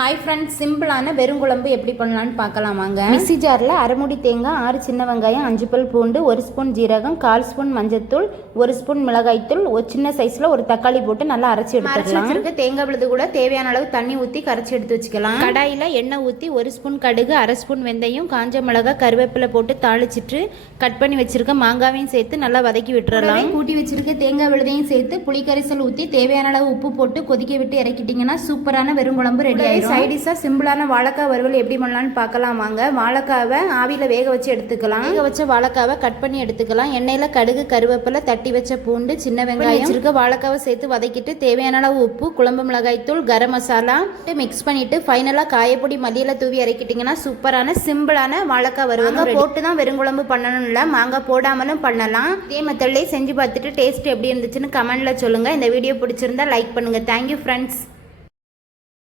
Hi friends, சிம்பிளான வெறுங்குழம்பு எப்படி பண்ணலான்னு பார்க்கலாம் வாங்க. மிக்ஸி ஜாரில் அரைமுடி தேங்காய், 6 சின்ன வெங்காயம், 5 பல் பூண்டு, 1 ஸ்பூன் ஜீரகம், 1/4 ஸ்பூன் மஞ்சத்தூள், 1 ஸ்பூன் மிளகாய்த்தூள், ஒரு சின்ன சைஸில் ஒரு தக்காளி போட்டு நல்லா அரைச்சி எடுத்துக்கலாம். தேங்காய் விழுது கூட தேவையான அளவு தண்ணி ஊற்றி கரைச்சி எடுத்து வச்சுக்கலாம். கடாயில் எண்ணெய் ஊற்றி 1 ஸ்பூன் கடுகு, 1/2 ஸ்பூன் வெந்தயம், காஞ்ச மிளகாய், கருவேப்பிலை போட்டு தாளிச்சிட்டு கட் பண்ணி வச்சிருக்க மாங்காவையும் சேர்த்து நல்லா வதக்கி விட்டுறலாம். கூட்டி வச்சிருக்க தேங்காய் விழுதையும் சேர்த்து புளிக்கரைசல் ஊற்றி தேவையான அளவு உப்பு போட்டு கொதிக்க விட்டு இறக்கிட்டிங்கன்னா சூப்பரான வெறுங்குழம்பு ரெடி ஆயிடும். சைடிஷாக சிம்பிளான வாழைக்காய் வறுவல் எப்படி பண்ணலான்னு பார்க்கலாம் வாங்க. வாழைக்காவை ஆவியில் வேக வச்சு எடுத்துக்கலாம். வேக வச்ச வாழைக்காவை கட் பண்ணி எடுத்துக்கலாம். எண்ணெயில் கடுகு, கருவேப்பிலை, தட்டி வச்ச பூண்டு, சின்ன வெங்காயம் வச்சிருக்க வாழைக்காவை சேர்த்து வதக்கிட்டு தேவையான அளவு உப்பு, குழம்பு மிளகாய் தூள், கரம் மசாலா மிக்ஸ் பண்ணிட்டு ஃபைனலாக காயப்பொடி மல்லியில தூவி இறக்கிட்டிங்கன்னா சூப்பரான சிம்பிளான வாழைக்காய் வறுவல் போட்டு தான் வெறுங்குழம்பு பண்ணணும் இல்லை, மாங்காய் போடாமலும் பண்ணலாம். இதே மெத்தட்லேயே செஞ்சு பார்த்துட்டு டேஸ்ட் எப்படி இருந்துச்சுன்னு கமெண்ட்ல சொல்லுங்க. இந்த வீடியோ பிடிச்சிருந்தா லைக் பண்ணுங்க. Thank you friends.